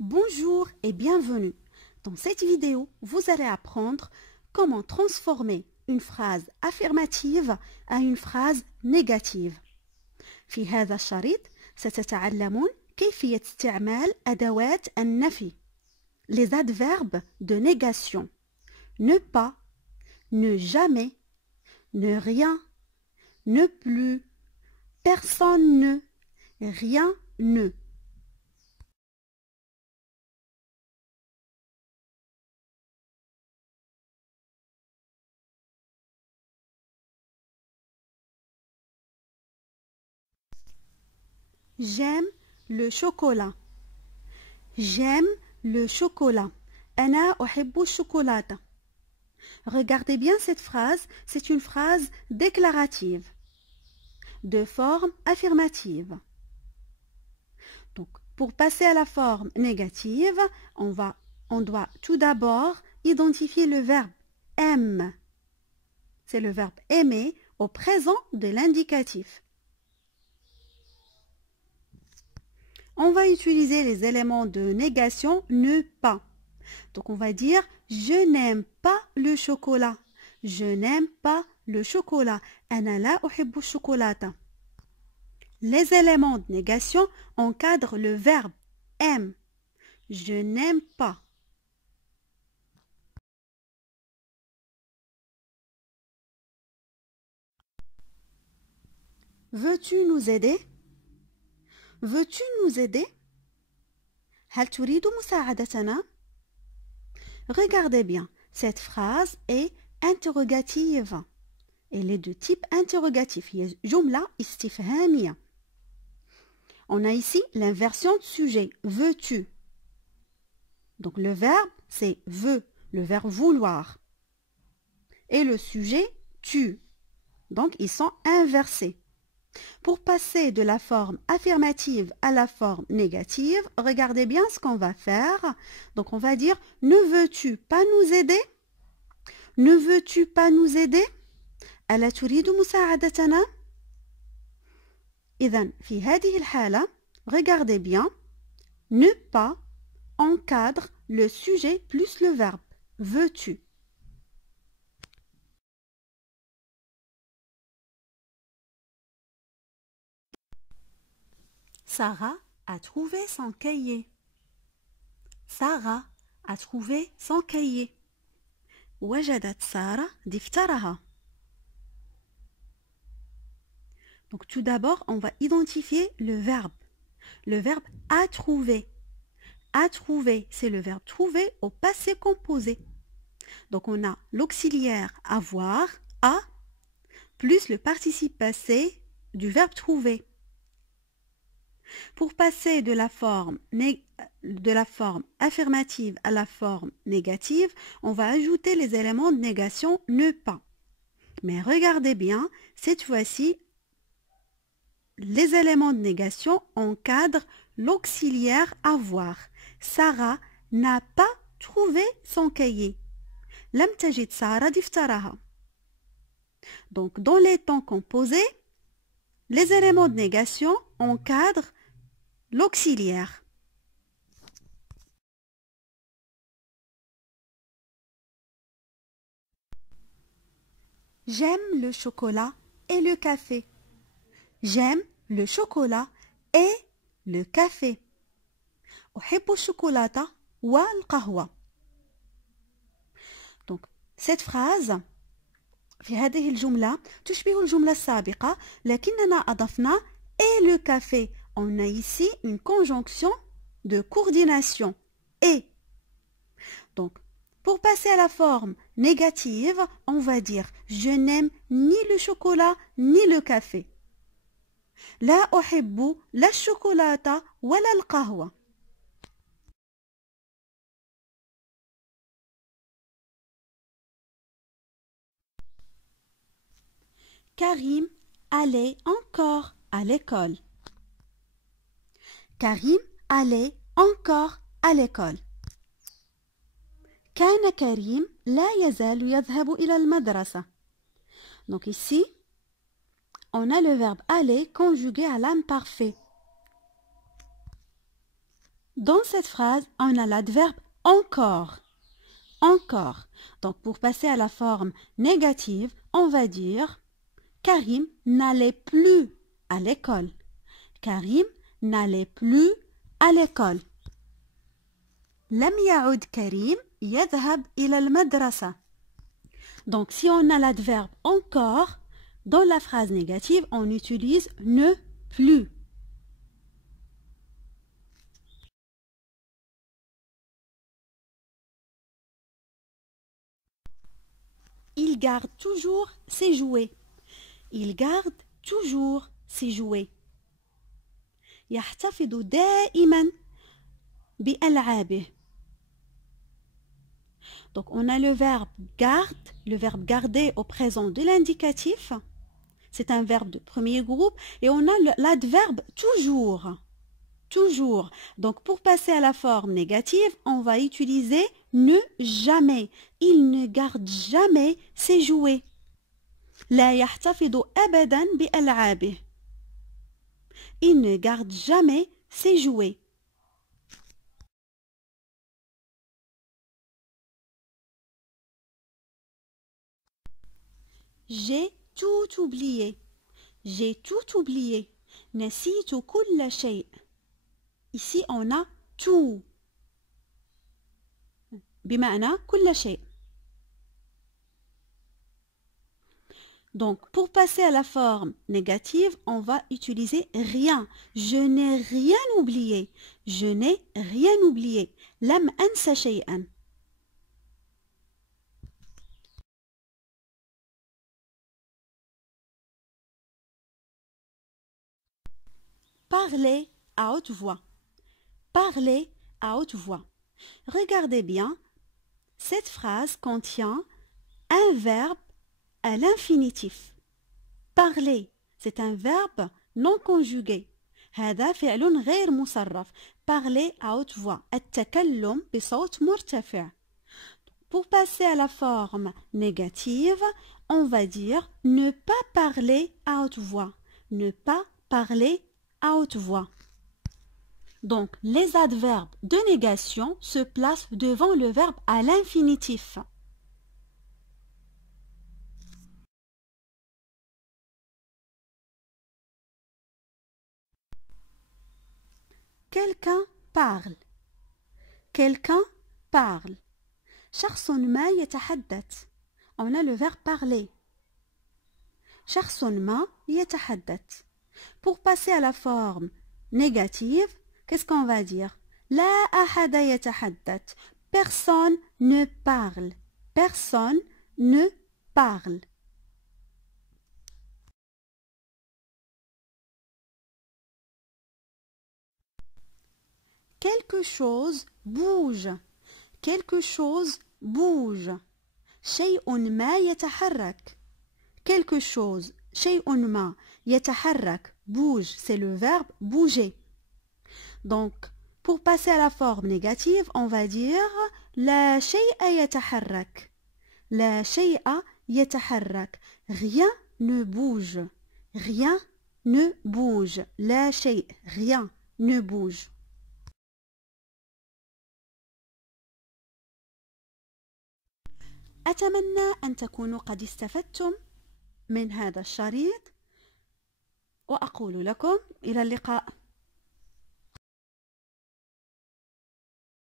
Bonjour et bienvenue. Dans cette vidéo, vous allez apprendre comment transformer une phrase affirmative à une phrase négative. في هذا الشريط ستتعلمون كيفية استعمال أدوات النفي. Les adverbes de négation. Ne pas, ne jamais, ne rien, ne plus, personne ne, rien ne. J'aime le chocolat. J'aime le chocolat. أنا أحب الشوكولاتة. Regardez bien cette phrase, c'est une phrase déclarative, de forme affirmative. Donc, pour passer à la forme négative, on doit tout d'abord identifier le verbe aime. C'est le verbe aimer au présent de l'indicatif. On va utiliser les éléments de négation ne pas. Donc on va dire je n'aime pas le chocolat. Je n'aime pas le chocolat. أنا لا أحب الشوكولاتة. Les éléments de négation encadrent le verbe aime. Je n'aime pas. Veux-tu nous aider? Veux-tu nous aider? هل تريد مساعدتنا؟ Regardez bien, cette phrase est interrogative. Elle est de type interrogatif. هي جملة استفهامية. On a ici l'inversion de sujet. Veux-tu? Donc le verbe, c'est veux, le verbe vouloir. Et le sujet, tu. Donc ils sont inversés. Pour passer de la forme affirmative à la forme négative, regardez bien ce qu'on va faire. Donc on va dire ne veux-tu pas nous aider? Ne veux-tu pas nous aider? ألا تريد مساعدتنا؟ إذن في هذه الحالة regardez bien ne pas encadre le sujet plus le verbe veux-tu. Sarah a trouvé son cahier. Sarah a trouvé son cahier. وجدت سارة دفترها. Donc tout d'abord, on va identifier le verbe. Le verbe a trouvé. A trouvé, c'est le verbe trouver au passé composé. Donc on a l'auxiliaire avoir, a, plus le participe passé du verbe trouver. Pour passer de la forme affirmative à la forme négative, on va ajouter les éléments de négation ne pas. Mais regardez bien, cette fois-ci, les éléments de négation encadrent l'auxiliaire avoir. Sarah n'a pas trouvé son cahier. لم تجد سارة دفترها. Donc, dans les temps composés, les éléments de négation encadrent l'auxiliaire. J'aime le chocolat et le café. J'aime le chocolat et le café. أحب الشوكولاتة والقهوة. Donc, cette phrase في هذه الجملة تشبه الجملة السابقة لكننا أضفنا et le café. On a ici une conjonction de coordination et. Donc, pour passer à la forme négative, on va dire je n'aime ni le chocolat ni le café. لا أحب لا الشوكولاتة ولا القهوة. Karim allait encore à l'école. Karim allait encore à l'école. كان كريم لا يزال يذهب إلى المدرسة. Donc ici, on a le verbe aller conjugué à l'imparfait. Dans cette phrase, on a l'adverbe encore. Encore. Donc, pour passer à la forme négative, on va dire Karim n'allait plus à l'école. Karim n'allait plus à l'école. لم يعد كريم يذهب إلى المدرسة. Donc, si on a l'adverbe encore, dans la phrase négative, on utilise ne plus. Il garde toujours ses jouets. Il garde toujours ses jouets. يحتفظ دائما بألعابه. Donc, on a le verbe garder au présent de l'indicatif. C'est un verbe de premier groupe. Et on a l'adverbe toujours. Toujours. Donc, pour passer à la forme négative, on va utiliser ne jamais. Il ne garde jamais ses jouets. لا يحتفظ أبدا بألعابه. Il ne garde jamais ses jouets. J'ai tout oublié. J'ai tout oublié. نسيت كل شيء. Ici, on a tout. بمعنى كل شيء. Donc, pour passer à la forme négative, on va utiliser rien. Je n'ai rien oublié. Je n'ai rien oublié. لم أنس شيئا. Parler à haute voix. Parler à haute voix. Regardez bien, cette phrase contient un verbe à l'infinitif. Parler, c'est un verbe non conjugué. هذا فعل غير مصرف. Parler à haute voix. التكلم بصوت مرتفع. Pour passer à la forme négative, on va dire ne pas parler à haute voix. Ne pas parler à haute voix. Donc, les adverbes de négation se placent devant le verbe à l'infinitif. Quelqu'un parle. Quelqu'un parle. شخص ما يتحدث. On a le verbe parler. شخص ما يتحدث. Pour passer à la forme négative, qu'est-ce qu'on va dire? لا أحد يتحدث. Personne ne parle. Personne ne parle. Quelque chose bouge. Quelque chose bouge. شيء ما يتحرك. Quelque chose. شيء ما يتحرك. Bouge, c'est le verbe bouger. Donc, pour passer à la forme négative, on va dire لا شيء يتحرك. لا شيء يتحرك. Rien ne bouge. Rien ne bouge. لا شيء. Rien ne bouge. أتمنى أن تكونوا قد استفدتم من هذا الشريط وأقول لكم إلى اللقاء.